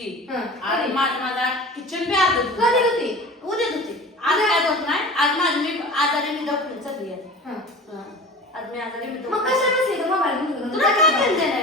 ती हा, किचन बी आज होती. उद्या होती. आज काय आज माझी मी आजारी मी दखल आज मी आजारी मी मग दखल- कशाला काय घेऊन देणार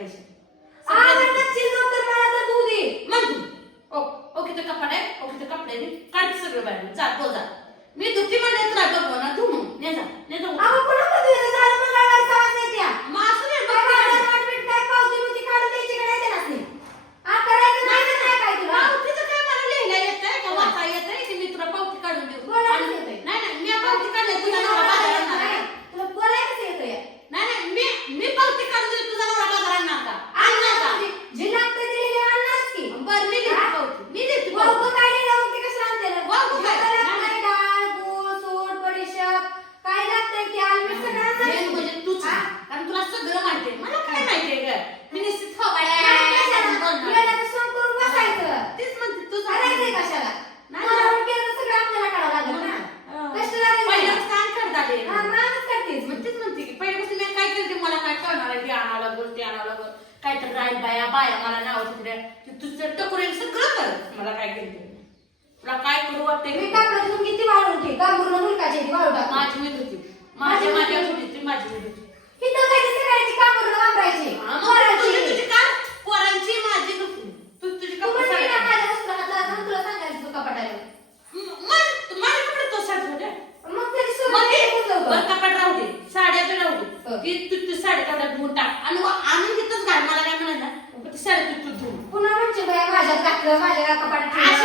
पाहिजे ओके तर कपडे ओके तर कपडे काढ सगळं बाहेर जा तो जा. मी दुखी म्हणत राहतो ना तू मग ने जा ने जा Lily ती तुटू साडी तेवढ्यात धुवून टाक. आणि आम्ही तिथंच घाल मला काय म्हणाला ती साडी तुटू धुवून पुन्हा म्हणजे बाया घातलं माझ्या काका ठेवलं.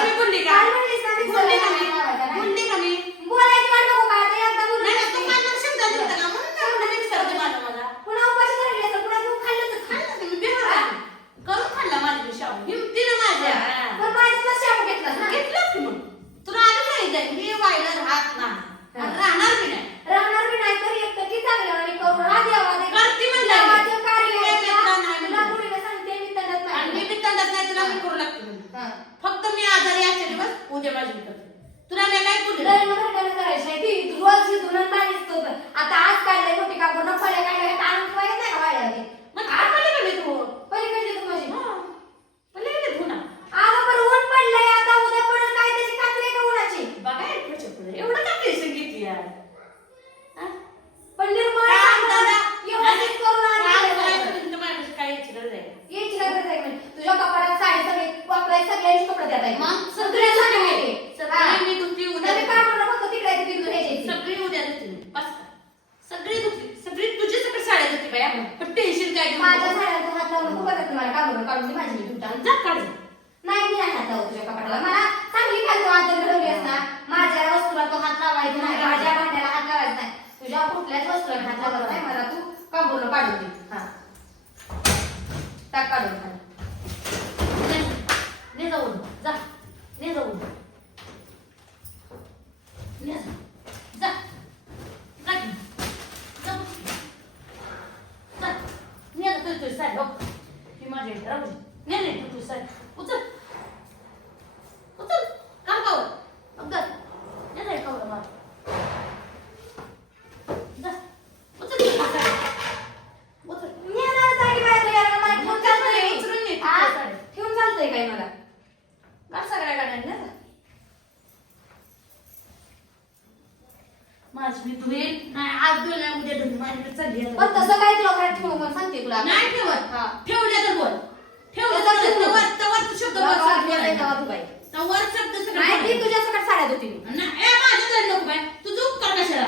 फक्त मी आजारी असेल दिवस उद्या माझी करते तुला मी काय बोलले लय मोठं करायचं आहे ती तू रोज ही पाणीच तो आता आज काय मोठी कापूर न काय काय आणून पाहिजे नाही का वाड्याने मग काय काढले मी तू? Yeah. ठेवल्या उद्या धरून माझ्याकडे चालली तसं काहीच लोकांना ठेवू म्हणून सांगते तुला? नाही ठेवत. हा. ठेवल्या तर बोल. ठेवलं तर बोल. तवर तवरचा शब्द तू बाई. तवर शब्द नाही ती बोलायचं. तुझ्या साड्या धुती ना- ए, माझं नको बाई. तू चूप कर कशाला.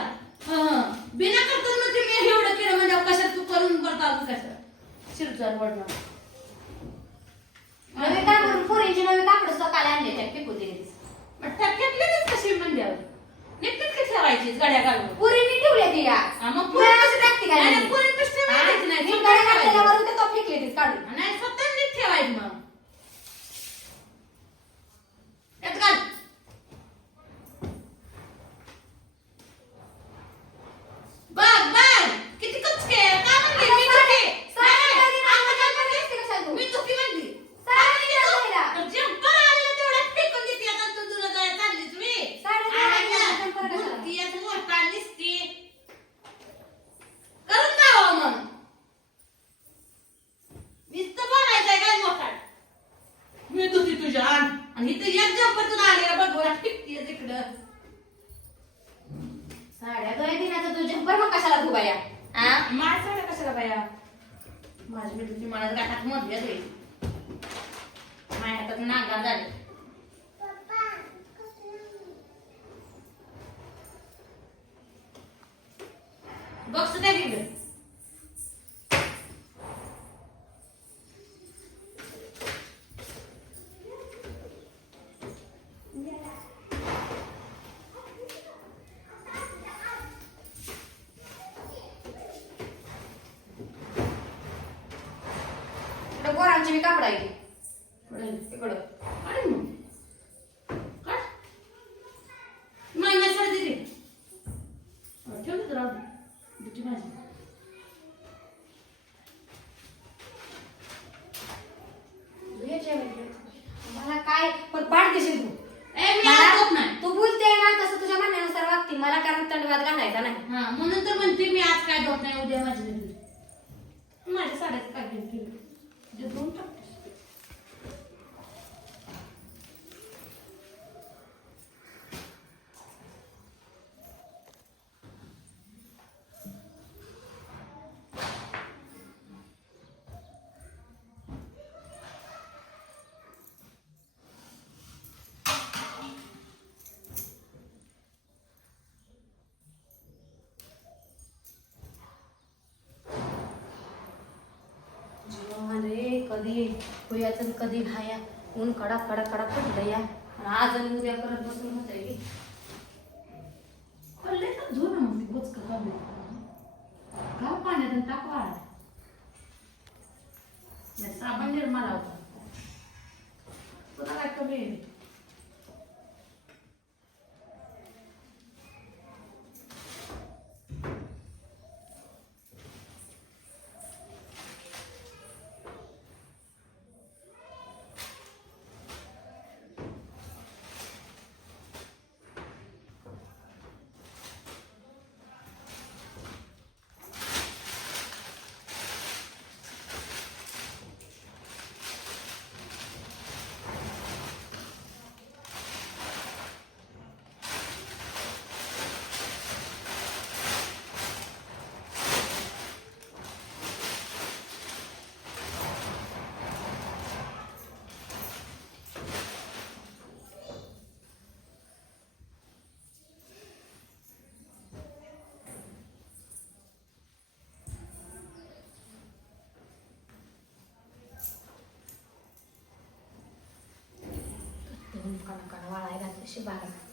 बिना करता म्हणते मी एवढं केलं म्हणजे कशात तू करून करता अजून कशाला? शिरचार वडणार नवे काय म्हणून पोरींची नवे कापड स्वतःला आणले त्या पिकू दिली मग टक्क्यातले कशी म्हणल्यावर नीटनीट की ठेवायची गड्या घालून? पुरी मी ठेवल्या ती मग पुरी नाही, नाही, पुरी कशी नाही. आणि इथे एक जंपरतून आलेला बघून ये तिकडं. साड्या दोन दिनाचा तू जंपर मग कशाला फुगाया हा माळ साड्या कशाला बाया? माझ्या तुझी मला गाठात मधल्या जाईल माझ्या हातात नागा झाले. बघ दे गेलं पोरांची मी कापड आहे इकडं आणि मग. मला काय? पण पाठ देशील तू. तू बोलते ना तसं तुझ्या म्हणण्यानुसार वागते. मला कारण तंडवाद घालायचा नाही. हा म्हणून तर म्हणते मी आज काय धोत नाही उद्या माझी माझ्या साड्याचं काय घेऊन केलं उद्या धुवून टाकते जीवन रे कधी होयाचं कधी घाया ऊन कडा कडा कडा पडलं या. आणि आज आणि उद्या करत बसून होत आहे पडले तर धुवू ना मग ती बोचकं कमी का पाण्यात आणि टाक वाळा साबण निर्माण होता पुन्हा काय कमी आहे?